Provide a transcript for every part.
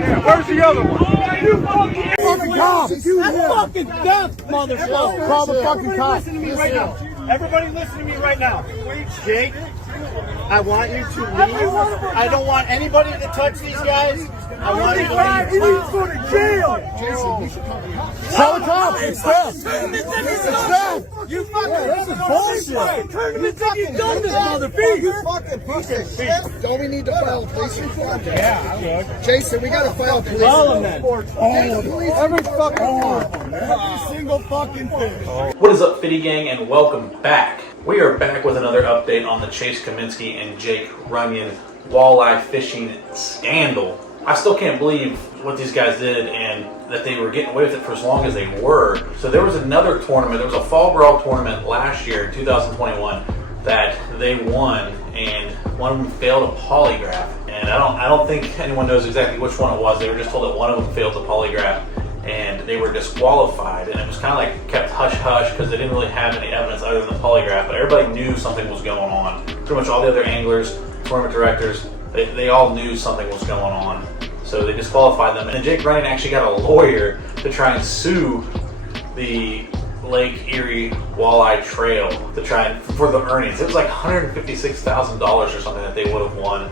Where's the other one? You fucking cop! That's fucking death, motherfucker! Call the fucking cop! Listen to me right now. Everybody listen to me right now. Jake, I want you to leave. I don't want anybody to touch these guys. I want you to leave. He needs to go to jail! Jason, you should come here. Call the cops! It's death! It's death! You fucking this is bullshit! tournament that you done this, motherfucker! You fucking piece of shit! Don't we need to file a police report? Yeah, I would. Jason, we gotta file a police report. All of them. Every fucking one. Every single fucking thing. What is up, Fitty Gang, and welcome back. We are back with another update on the Chase Cominsky and Jake Runyan walleye fishing scandal. I still can't believe what these guys did and that they were getting away with it for as long as they were. So there was another tournament, there was a fall brawl tournament last year in 2021 that they won, and one of them failed a polygraph. And I don't think anyone knows exactly which one it was. They were just told that one of them failed the polygraph and they were disqualified, and it was kind of like kept hush-hush because they didn't really have any evidence other than the polygraph, but everybody knew something was going on. Pretty much all the other anglers, tournament directors, they all knew something was going on. So they disqualified them, and then Jake Runyan actually got a lawyer to try and sue the Lake Erie Walleye Trail to try and for the earnings. It was like $156,000 or something that they would have won,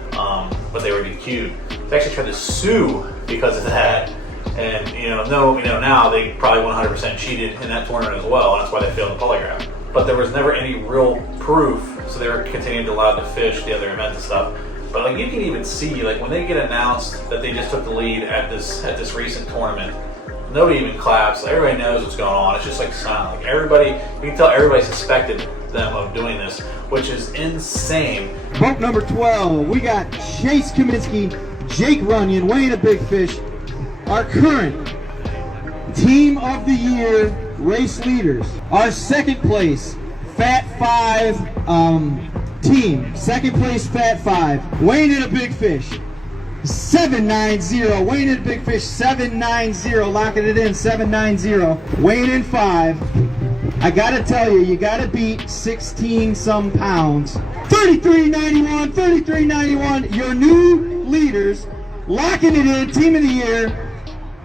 but they were DQ'd. They actually tried to sue because of that. And now they probably 100% cheated in that tournament as well, and that's why they failed the polygraph. But there was never any real proof, so they were continuing to allow to fish the other events and stuff. But like you can even see, like when they get announced that they just took the lead at this recent tournament, nobody even claps. Everybody knows what's going on. It's just like silent. Like everybody, you can tell everybody suspected them of doing this, which is insane. Boat number 12, we got Chase Cominsky, Jake Runyan, weighing a big fish. Our current Team of the Year race leaders. Our second place, Fat 5 team. Second place, Fat 5. Weighing in a big fish, 790. Weighing in a big fish, 790. Locking it in, 790. Weighing in 5. I gotta tell you, you gotta beat 16 some pounds. 33.91, 33.91. Your new leaders, locking it in, Team of the Year.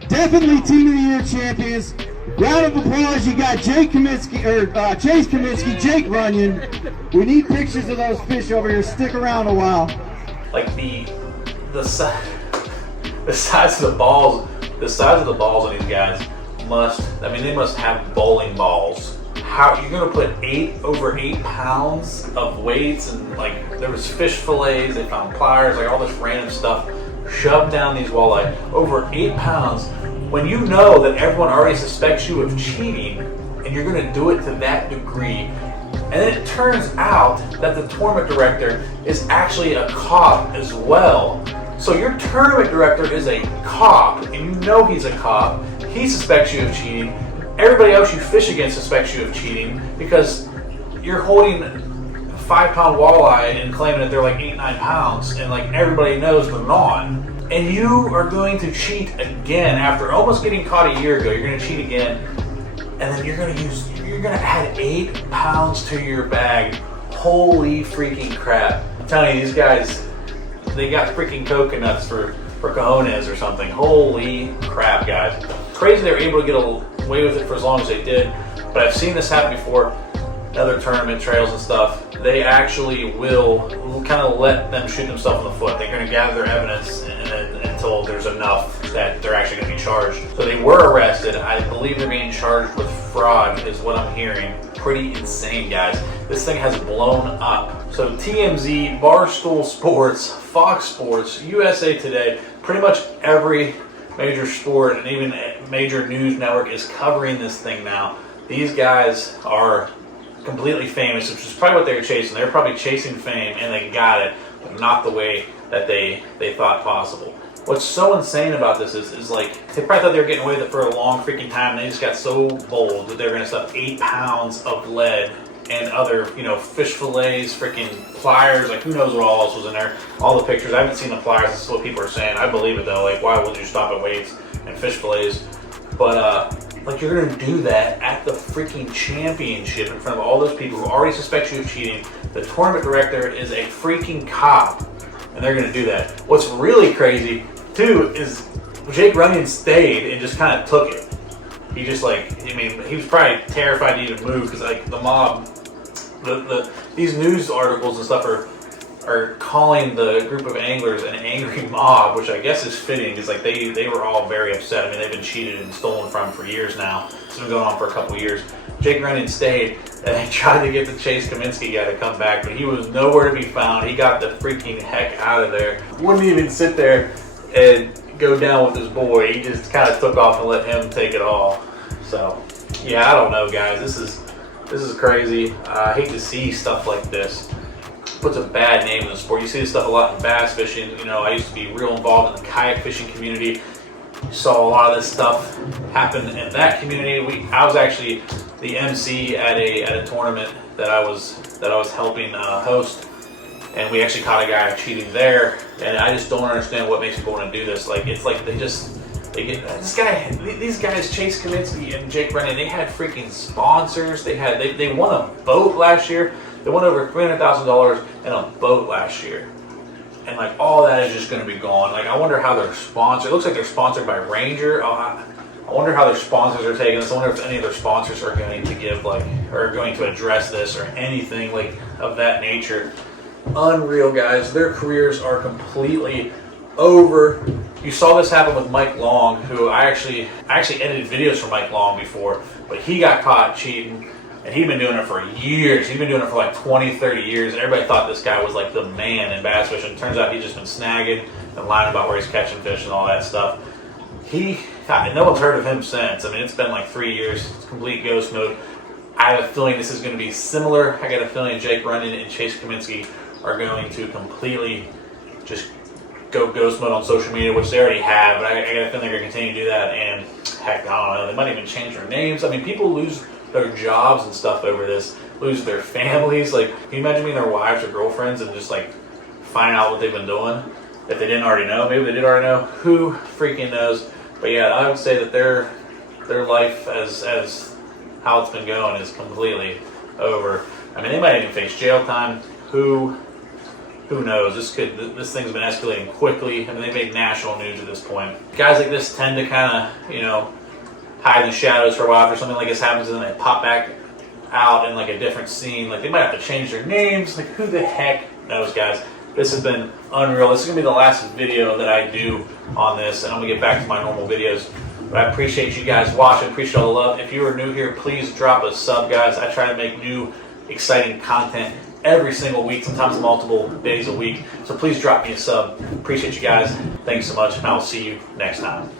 Definitely Team of the Year champions. Round of applause. You got Jake Cominsky, Chase Cominsky, Jake Runyan. We need pictures of those fish over here. Stick around a while. Like the size of the balls, on these guys they must have bowling balls. How you're gonna put over 8 pounds of weights, and like there was fish fillets, they found pliers, like all this random stuff shoved down these walleye, over 8 pounds, when you know that everyone already suspects you of cheating and you're going to do it to that degree. And then it turns out that the tournament director is actually a cop as well. So your tournament director is a cop, and you know he's a cop. He suspects you of cheating. Everybody else you fish against suspects you of cheating because you're holding 5-pound walleye and claiming that they're like 8-9 pounds, and like everybody knows they're not. And you are going to cheat again after almost getting caught a year ago. You're going to cheat again, and then you're going to add 8 pounds to your bag. Holy freaking crap! I'm telling you, these guys, they got freaking coconuts for cojones or something. Holy crap, guys! Crazy they were able to get away with it for as long as they did. But I've seen this happen before. Other tournament trails and stuff, they actually will kind of let them shoot themselves in the foot. They're going to gather their evidence until there's enough that they're actually going to be charged. So they were arrested. I believe they're being charged with fraud is what I'm hearing. Pretty insane, guys. This thing has blown up. So TMZ, Barstool Sports, Fox Sports, USA Today, pretty much every major sport and even a major news network is covering this thing now. These guys are completely famous, which is probably what they were chasing. They were probably chasing fame, and they got it, but not the way that they thought possible. What's so insane about this is like, they probably thought they were getting away with it for a long freaking time, and they just got so bold that they were going to stuff 8 pounds of lead and other, fish fillets, freaking pliers, like who knows what all else was in there. All the pictures, I haven't seen the pliers, this is what people are saying. I believe it though, like why would you stop at weights and fish fillets? But like you're gonna do that at the freaking championship in front of all those people who already suspect you of cheating. The tournament director is a freaking cop, and they're gonna do that. What's really crazy too is Jake Runyan stayed and just kind of took it. He just like, I mean, he was probably terrified to even move because like the mob, these news articles and stuff are calling the group of anglers an angry mob, which I guess is fitting because like they were all very upset. I mean, they've been cheated and stolen from for years now. It's been going on for a couple of years. Jake Runyan stayed, and they tried to get the Chase Cominsky guy to come back, but he was nowhere to be found. He got the freaking heck out of there. Wouldn't even sit there and go down with his boy. He just kind of took off and let him take it all. So, yeah, I don't know, guys. This is crazy. I hate to see stuff like this. Puts a bad name in the sport. You see this stuff a lot in bass fishing. You know, I used to be real involved in the kayak fishing community. Saw a lot of this stuff happen in that community. I was actually the MC at a tournament that I was helping host, and we actually caught a guy cheating there. And I just don't understand what makes people want to do this. Like, it's like they get these guys, Chase Cominsky and Jake Runyan, they had freaking sponsors. They won a boat last year. They won over $300,000 in a boat last year. And like all that is just going to be gone. Like, I wonder how they're sponsored. It looks like they're sponsored by Ranger. I wonder how their sponsors are taking this. I wonder if any of their sponsors are going to give like, or going to address this or anything like of that nature. Unreal, guys. Their careers are completely over. You saw this happen with Mike Long, who I actually edited videos for Mike Long before, but he got caught cheating. And he'd been doing it for years. He'd been doing it for like 20, 30 years. Everybody thought this guy was like the man in bass fishing. Turns out he's just been snagging and lying about where he's catching fish and all that stuff. No one's heard of him since. I mean, it's been like 3 years. It's complete ghost mode. I have a feeling this is going to be similar. I got a feeling Jake Runyan and Chase Cominsky are going to completely just go ghost mode on social media, which they already have. But I got a feeling they're going to continue to do that. And heck, I don't know. They might even change their names. I mean, people lose their jobs and stuff over this, lose their families. Like, can you imagine being their wives or girlfriends and just like finding out what they've been doing if they didn't already know? Maybe they did already know. Who freaking knows? But yeah, I would say that their life as how it's been going is completely over. I mean, they might even face jail time. Who knows? This thing's been escalating quickly. I mean, they made national news at this point. Guys like this tend to kind of, you know, hide in the shadows for a while after something like this happens, and then they pop back out in like a different scene. Like, they might have to change their names. Like, who the heck knows, guys? This has been unreal. This is gonna be the last video that I do on this, and I'm gonna get back to my normal videos. But I appreciate you guys watching. Appreciate all the love. If you are new here, please drop a sub, guys. I try to make new, exciting content every single week, sometimes multiple days a week. So please drop me a sub. Appreciate you guys. Thanks so much, and I will see you next time.